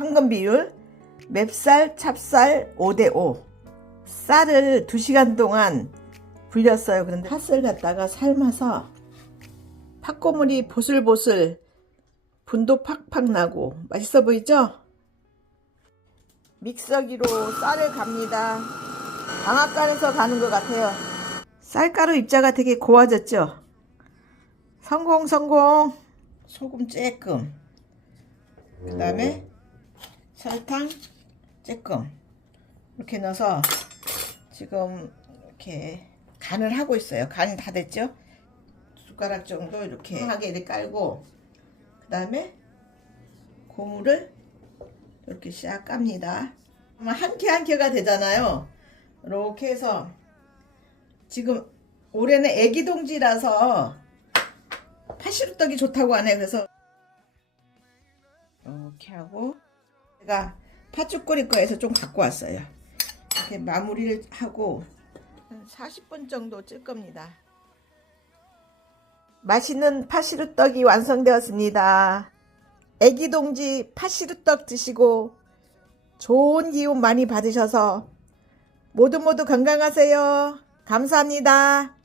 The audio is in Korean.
황금 비율 맵쌀, 찹쌀 5대5 쌀을 2시간 동안 불렸어요. 그런데 팥을 갖다가 삶아서 팥고물이 보슬보슬 분도 팍팍 나고 맛있어 보이죠? 믹서기로 쌀을 갑니다. 방앗간에서 가는 것 같아요. 쌀가루 입자가 되게 고와졌죠? 성공 성공 소금 쬐끔 그 다음에 설탕 쬐끔 이렇게 넣어서 지금 이렇게 간을 하고 있어요. 간이 다 됐죠? 숟가락 정도 이렇게 하게 이렇게 깔고 그 다음에 고무를 이렇게 샥 깝니다. 한 개 한 개가 되잖아요. 이렇게 해서 지금 올해는 애기 동지라서 파시루떡이 좋다고 하네. 그래서 이렇게 하고 제가 끓일 거에서 좀 갖고 왔어요. 이렇게 마무리를 하고 한 40분 정도 찔 겁니다. 맛있는 파시루떡이 완성되었습니다. 애기 동지 파시루떡 드시고 좋은 기운 많이 받으셔서 모두 모두 건강하세요. 감사합니다